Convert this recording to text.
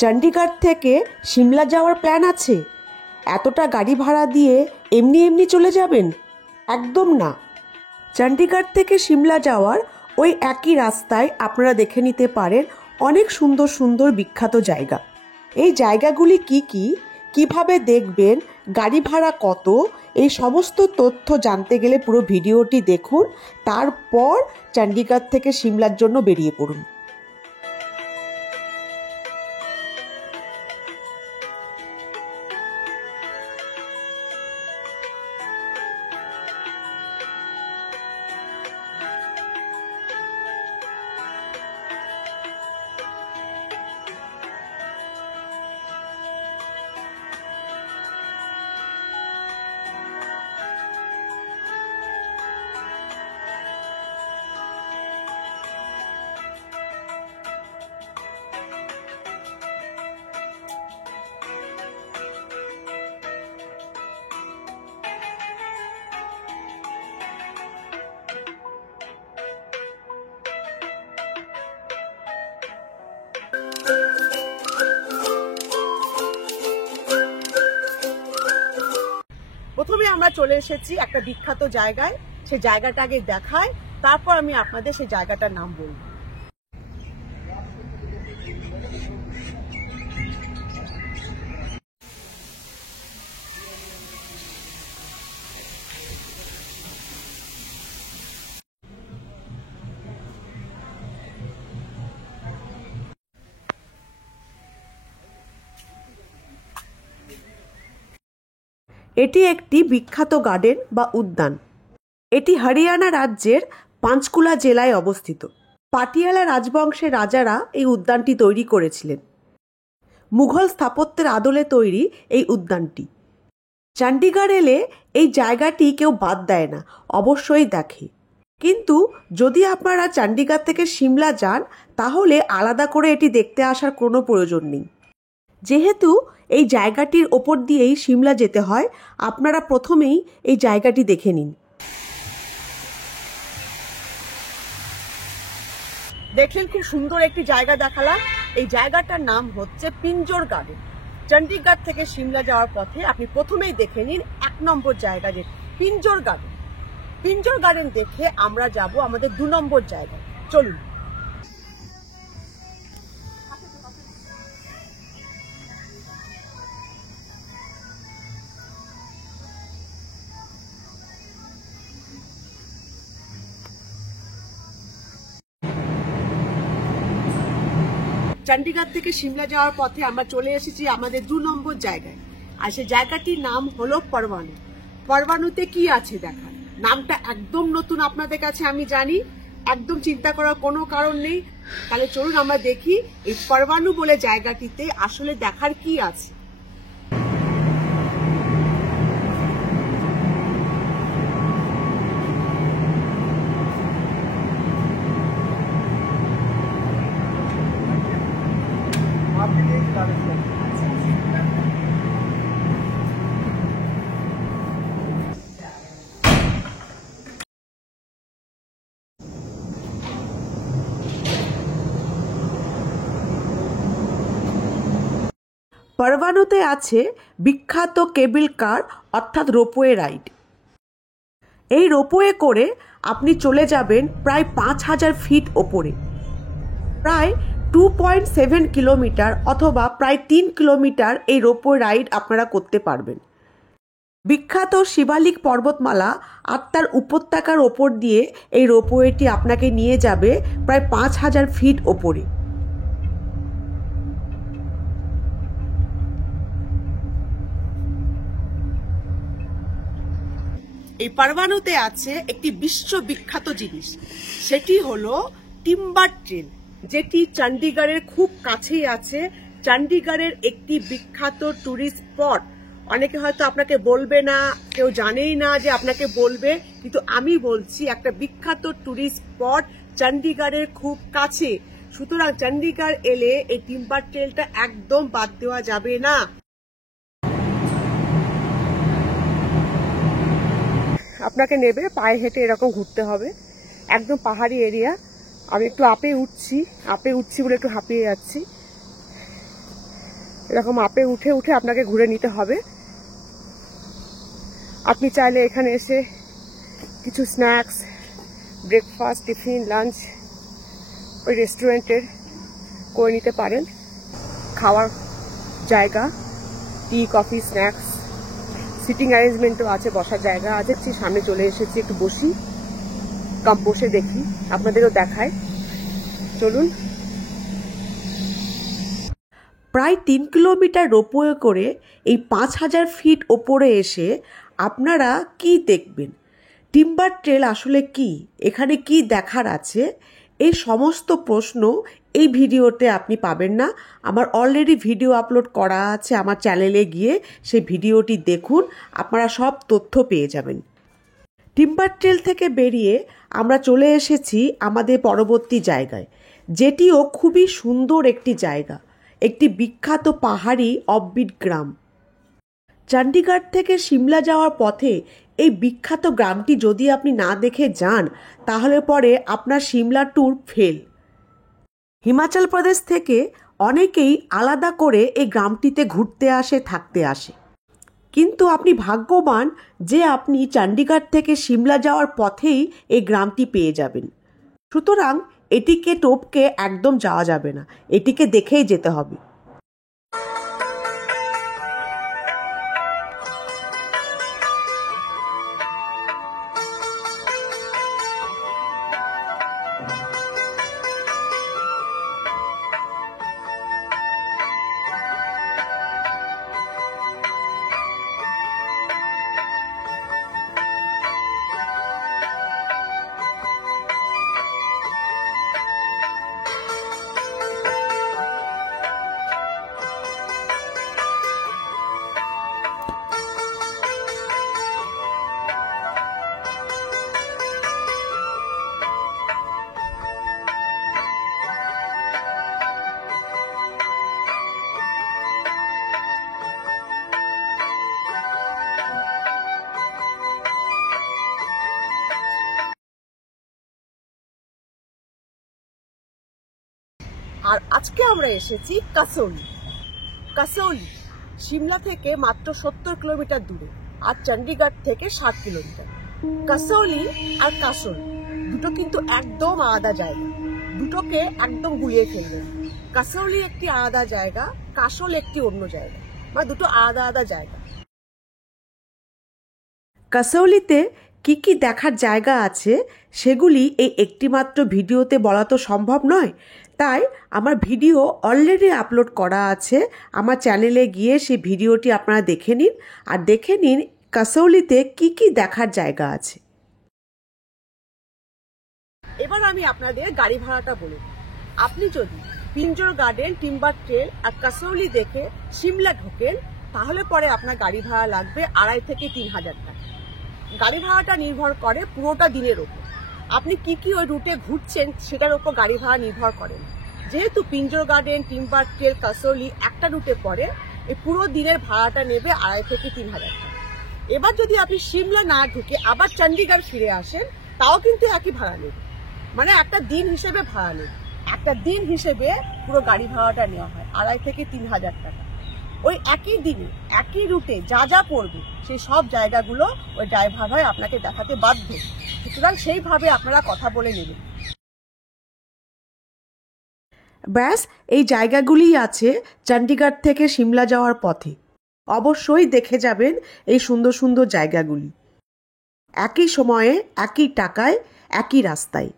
চণ্ডীগড় থেকে সিমলা যাওয়ার প্ল্যান আছে? এতটা গাড়ি ভাড়া দিয়ে এমনি এমনি চলে যাবেন? একদম না। চণ্ডীগড় থেকে সিমলা যাওয়ার ওই একই রাস্তায় আপনারা দেখে নিতে পারেন অনেক সুন্দর সুন্দর বিখ্যাত জায়গা। এই জায়গাগুলি কি কি, কিভাবে দেখবেন, গাড়ি ভাড়া কত, এই সমস্ত তথ্য জানতে গেলে পুরো ভিডিওটি দেখুন। তারপর চণ্ডীগড় থেকে সিমলার জন্য বেরিয়ে পড়ুন। প্রথমে আমরা চলে এসেছি একটা বিখ্যাত জায়গায়। সেই জায়গাটা আগে দেখায়, তারপর আমি আপনাদের সেই জায়গাটার নাম বলবো। এটি একটি বিখ্যাত গার্ডেন বা উদ্যান। এটি হরিয়ানা রাজ্যের পাঁচকুলা জেলায় অবস্থিত। পাটিয়ালা রাজবংশের রাজারা এই উদ্যানটি তৈরি করেছিলেন। মুঘল স্থাপত্যের আদলে তৈরি এই উদ্যানটি। চণ্ডীগড় এলে এই জায়গাটি কেউ বাদ দেয় না, অবশ্যই দেখে। কিন্তু যদি আপনারা চণ্ডীগড় থেকে সিমলা যান, তাহলে আলাদা করে এটি দেখতে আসার কোনো প্রয়োজন নেই। যেহেতু এই জায়গাটির ওপর দিয়েই সিমলা যেতে হয়, আপনারা প্রথমেই এই জায়গাটি দেখে নিন। দেখলেন, খুব সুন্দর একটি জায়গা দেখালাম। এই জায়গাটার নাম হচ্ছে পিঞ্জর গার্ডেন। চণ্ডীগড় থেকে সিমলা যাওয়ার পথে আপনি প্রথমেই দেখে নিন 1 নম্বর জায়গা, যে পিঞ্জর গার্ডেন। পিঞ্জর গার্ডেন দেখে আমরা যাব আমাদের 2 নম্বর জায়গায়। চলুন। চণ্ডীগড় থেকে সিমলা যাওয়ার পথে আমরা চলে এসেছি আমাদের 2 নম্বর জায়গায়। আর সেই জায়গাটির নাম হলো পরবানু। পরবানুতে কি আছে দেখার? নামটা একদম নতুন আপনাদের কাছে, আমি জানি, একদম চিন্তা করার কোনো কারণ নেই। তাহলে চলুন আমরা দেখি এই পরবানু বলে জায়গাটিতে আসলে দেখার কি আছে। পরবানুতে আছে বিখ্যাত কেবল কার অর্থাৎ রোপওয়ে রাইড। এই রোপওয়ে করে আপনি চলে যাবেন প্রায় 5000 ফিট ওপরে। প্রায় 2.7 কিলোমিটার অথবা প্রায় 3 কিলোমিটার এই রোপওয়ে রাইড আপনারা করতে পারবেন। বিখ্যাত শিবালিক পর্বতমালা আর তার উপত্যকার ওপর দিয়ে এই রোপওয়েটি আপনাকে নিয়ে যাবে প্রায় 5000 ফিট ওপরে। এই পরবানুতে আছে একটি বিশ্ববিখ্যাত জিনিস, সেটি হলো টিম্বার ট্রেল, যেটি চণ্ডীগড়ের খুব কাছেই আছে। চণ্ডীগড়ের একটি বিখ্যাত ট্যুরিস্ট স্পট। অনেকে হয়তো আপনাকে বলবে না, কেউ জানেই না যে আপনাকে বলবে, কিন্তু আমি বলছি একটা বিখ্যাত ট্যুরিস্ট স্পট চণ্ডীগড়ের খুব কাছে। সুতরাং চণ্ডীগড় এলে এই টিম্বার ট্রেলটা একদম বাদ দেওয়া যাবে না। আপনাকে নেবে, পায়ে হেঁটে এরকম ঘুরতে হবে, একদম পাহাড়ি এরিয়া। আমি একটু আপে উঠছি বলে একটু হাঁপিয়ে যাচ্ছি। এরকম আপে উঠে উঠে আপনাকে ঘুরে নিতে হবে। আপনি চাইলে এখানে এসে কিছু স্ন্যাক্স, ব্রেকফাস্ট, টিফিন, লাঞ্চ ওই রেস্টুরেন্টের করে নিতে পারেন। খাওয়ার জায়গা, টি, কফি, স্ন্যাক্স, সিটিং অ্যারেঞ্জমেন্টও আছে, বসার জায়গা আছে। সামনে চলে এসেছি, একটু বসি, কাপ বসে দেখি, আপনাদেরও দেখায়। চলুন। প্রায় 3 কিলোমিটার রোপওয়ে করে এই 5000 ফিট ওপরে এসে আপনারা কি দেখবেন? টিম্বার ট্রেল আসলে কি, এখানে কি দেখার আছে, এই সমস্ত প্রশ্ন এই ভিডিওতে আপনি পাবেন না। আমার অলরেডি ভিডিও আপলোড করা আছে আমার চ্যানেলে, গিয়ে সেই ভিডিওটি দেখুন, আপনারা সব তথ্য পেয়ে যাবেন। টিম্বার ট্রেল থেকে বেরিয়ে আমরা চলে এসেছি আমাদের পরবর্তী জায়গায়, যেটিও খুবই সুন্দর একটি জায়গা, একটি বিখ্যাত পাহাড়ি অফবিট গ্রাম। চণ্ডীগড় থেকে সিমলা যাওয়ার পথে এই বিখ্যাত গ্রামটি যদি আপনি না দেখে যান, তাহলে পরে আপনার সিমলা ট্যুর ফেল। হিমাচল প্রদেশ থেকে অনেকেই আলাদা করে এই গ্রামটিতে ঘুরতে আসে, থাকতে আসে, কিন্তু আপনি ভাগ্যবান যে আপনি চণ্ডীগড় থেকে সিমলা যাওয়ার পথেই এই গ্রামটি পেয়ে যাবেন। সুতরাং এটিকে টপকে একদম যাওয়া যাবে না, এটিকে দেখেই যেতে হবে। আর আজকে আমরা এসেছি কাসৌলি। কাসৌলি সিমলা থেকে মাত্র 70 কিলোমিটার দূরে, আর চণ্ডীগড় থেকে 7 কিলোমিটার। কাসৌলি আর কাসল দুটো কিন্তু একদম আলাদা জায়গা, দুটোকে একদম গুলিয়ে ফেলবেন। কাসৌলি একটি আলাদা জায়গা, কাসল একটি অন্য জায়গা, মানে দুটো আলাদা আলাদা জায়গা। কাসৌলিতে কি কি দেখার জায়গা আছে সেগুলি এই একটিমাত্র ভিডিওতে বলা তো সম্ভব নয়, তাই আমার ভিডিও অলরেডি আপলোড করা আছে আমার চ্যানেলে, গিয়ে সেই ভিডিওটি আপনারা দেখে নিন, আর দেখে নিন কাসৌলিতে কি কি দেখার জায়গা আছে। এবার আমি আপনাদের গাড়ি ভাড়াটা বলুন। আপনি যদি পিঞ্জর গার্ডেন, টিম্বার ট্রেল আর কাসৌলি দেখে সিমলা ঢোকেন, তাহলে পরে আপনার গাড়ি ভাড়া লাগবে 2,500 থেকে 3,000 টাকা। গাড়ি ভাড়াটা নির্ভর করে পুরোটা দিনের ওপর, আপনি কি কি ওই রুটে ঘুরছেন সেটার উপর গাড়ি ভাড়া নির্ভর করেন। যেহেতু পিঞ্জর গার্ডেন, টিম্বার ট্রেল, কাসৌলি একটা রুটে পড়ে, এই পুরো দিনের ভাড়াটা নেবে 2,500 থেকে 3,000 টাকা। এবার যদি আপনি সিমলা না ঢুকে আবার চণ্ডীগড় ফিরে আসেন, তাও কিন্তু একই ভাড়া নেবে, মানে একটা দিন হিসেবে ভাড়া নেবে। একটা দিন হিসেবে পুরো গাড়ি ভাড়াটা নেওয়া হয় 2,500 থেকে 3,000 টাকা। ওই একই দিনে একই রুটে যা যা পড়বে সেই সব জায়গাগুলো ওই ড্রাইভার ভাই আপনাকে দেখাতে বাধ্য, সুতরাং সেইভাবে আপনারা কথা বলে নেবেন। ব্যাস, এই জায়গাগুলিই আছে চণ্ডীগড় থেকে সিমলা যাওয়ার পথে। অবশ্যই দেখে যাবেন এই সুন্দর সুন্দর জায়গাগুলি, একই সময়ে, একই টাকায়, একই রাস্তায়।